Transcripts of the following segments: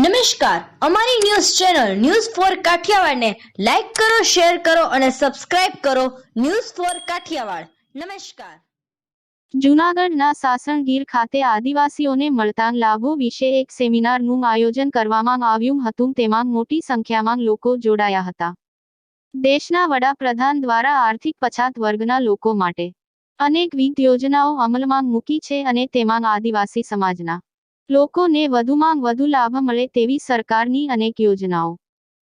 નમસ્કાર, અમારી news channel news for કાઠિયાવાડને લાઈક કરો, શેર કરો અને સબસ્ક્રાઇબ કરો. News for Kathiawad. નમસ્કાર. જૂનાગઢના સાસણગીર ખાતે આદિવાસીઓને મળતા લાભો વિશે એક સેમિનારનું આયોજન કરવામાં આવ્યું હતું. તેમાં મોટી સંખ્યામાં લોકો જોડાયા હતા. દેશના વડાપ્રધાન દ્વારા આર્થિક પછાત વર્ગના લોકો માટે અનેકવિધ યોજનાઓ અમલમાં મૂકી છે અને તેમાં આદિવાસી સમાજના લોકોને વધુમાં વધુ લાભ મળે તેવી સરકારની અનેક યોજનાઓ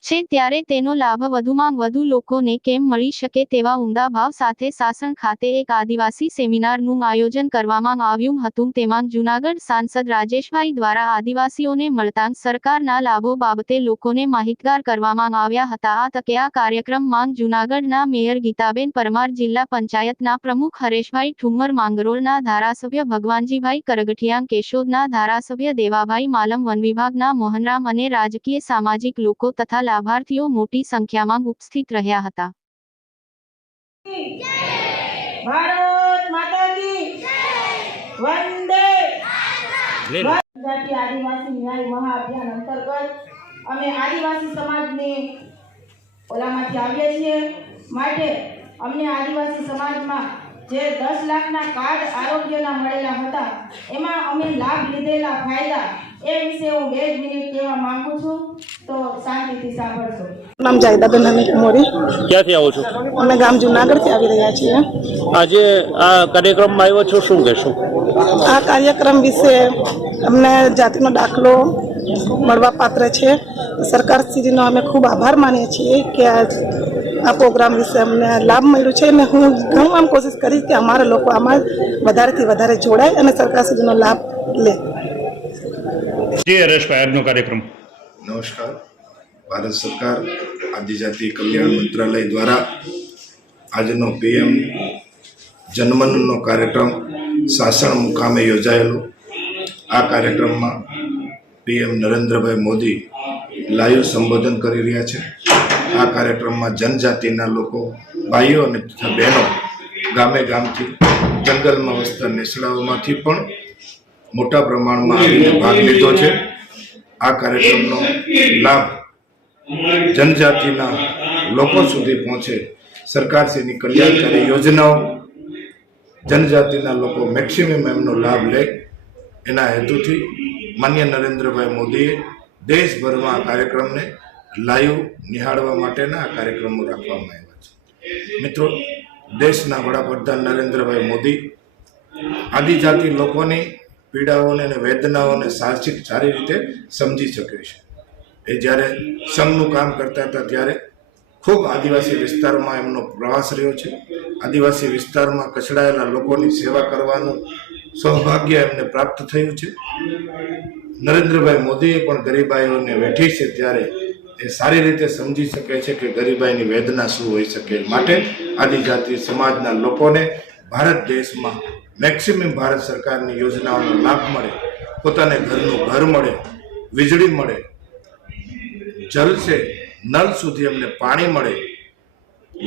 છે. ત્યારે તેનો લાભ વધુમાં વધુ લોકોને કેમ મળી શકે તેવા ઉમદા ભાવ સાથે સાસણ ખાતે એક આદિવાસી સેમિનારનું આયોજન કરવામાં આવ્યું હતું. તેમાં જૂનાગઢ સાંસદ રાજેશભાઈ દ્વારા આદિવાસીઓને મળતા સરકારના લાભો બાબતે લોકોને માહિતગાર કરવામાં આવ્યા હતા. આ તકે આ કાર્યક્રમમાં જૂનાગઢના મેયર ગીતાબેન પરમાર, જિલ્લા પંચાયતના પ્રમુખ હરેશભાઈ ઠુમ્મર, માંગરોળના ધારાસભ્ય ભગવાનજીભાઈ કરગઠિયા, કેશોદના ધારાસભ્ય દેવાભાઈ માલમ, વન વિભાગના મોહનરામ અને રાજકીય સામાજિક લોકો તથા લાભાર્થીઓ મોટી સંખ્યામાં ઉપસ્થિત રહ્યા હતા. ભારત માતા કી જય. વંદે માતરમ. આદિવાસી ન્યાય મહાઅભિયાન અંતર્ગત અમે આદિવાસી સમાજની ઓલામાંથી આવીએ છીએ. માટે અમને આદિવાસી સમાજમાં જે 10 લાખના કાર્ડ આરોગ્યના મળેલા હતા એમાં અમે લાભ લીધેલા ફાયદા એ વિશે હું 2 મિનિટ કહેવા માંગુ છું, તો શાંતિથી સાંભળશો. નામ જાયદાબેન હમીદ મોરી. ક્યાંથી આવો છો? અમે ગામ જૂનાગઢથી આવી રહ્યા છીએ. આજે આ કાર્યક્રમમાં આવ્યો છો, શું કહેશો? આ કાર્યક્રમ વિશે અમને જાતિનો દાખલો મળવા પાત્ર છે. સરકારશ્રીનો અમે ખૂબ આભાર માનીએ છીએ કે આ પ્રોગ્રામ વિશે અમને લાભ મળ્યો છે અને હું ઘણું આમ કોશિશ કરીશ કે અમારા લોકો આમાં વધારેથી વધારે જોડાય અને સરકારશ્રીનો લાભ લે. જી હરેશભાઈ, આજનો કાર્યક્રમ. નમસ્કાર. ભારત સરકાર આદિજાતિ કલ્યાણ મંત્રાલય દ્વારા આજનો PM જનમનનો કાર્યક્રમ સાસણ મુકામે યોજાયેલો. આ કાર્યક્રમમાં PM નરેન્દ્રભાઈ મોદી લાઈવ સંબોધન કરી રહ્યા છે. આ કાર્યક્રમમાં જનજાતિના લોકો, ભાઈઓ અને તથા બહેનો ગામે ગામથી, જંગલમાં વસતા નેસડાઓમાંથી પણ મોટા પ્રમાણમાં આવીને ભાગ લીધો છે. આ કાર્યક્રમનો લાભ જનજાતિના લોકો સુધી પહોંચે, સરકારશ્રીની કલ્યાણકારી યોજનાઓ જનજાતિના લોકો મેક્સિમમ એમનો લાભ લે, એના હેતુથી માન્ય નરેન્દ્રભાઈ મોદીએ દેશભરમાં આ કાર્યક્રમને લાઈવ નિહાળવા માટેના આ કાર્યક્રમો રાખવામાં આવ્યા છે. મિત્રો, દેશના વડાપ્રધાન નરેન્દ્રભાઈ મોદી આદિજાતિ લોકોની પીડાઓને અને વેદનાઓને સારી રીતે સમજી શકે છે. એ જ્યારે સંઘનું કામ કરતા હતા ત્યારે ખૂબ આદિવાસી વિસ્તારમાં એમનો પ્રવાસ રહ્યો છે. આદિવાસી વિસ્તારમાં કચડાયેલા લોકોની સેવા કરવાનું સૌભાગ્ય એમને પ્રાપ્ત થયું છે. નરેન્દ્રભાઈ મોદીએ પણ ગરીબાઈઓને વેઠી છે ત્યારે એ સારી રીતે સમજી શકે છે કે ગરીબાઈની વેદના શું હોઈ શકે. માટે આદિજાતિ સમાજના લોકોને ભારત દેશમાં મેક્સિમમ ભારત સરકારની યોજનાઓનો લાભ મળે, પોતાને ઘરનું ઘર મળે, વીજળી મળે, જલ છે, નળ સુધી એમને પાણી મળે,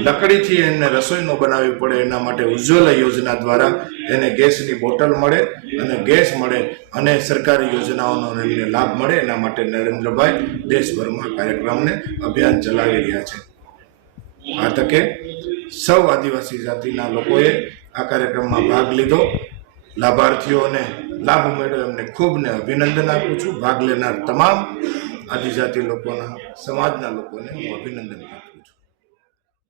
લકડીથી એમને રસોઈ ન બનાવવી પડે, એના માટે ઉજ્જવલા યોજના દ્વારા એને ગેસની બોટલ મળે અને ગેસ મળે અને સરકારી યોજનાઓનો એમને લાભ મળે. એના માટે નરેન્દ્રભાઈ દેશભરમાં કાર્યક્રમને અભિયાન ચલાવી રહ્યા છે. આ તકે સૌ આદિવાસી જાતિના લોકોએ આ કાર્યક્રમમાં ભાગ લીધો. લાભાર્થીઓને લાભ મળ્યો એમને ખૂબને અભિનંદન આપું છું. ભાગ લેનાર તમામ આદિજાતિ લોકોના સમાજના લોકોને હું અભિનંદન આપું છું.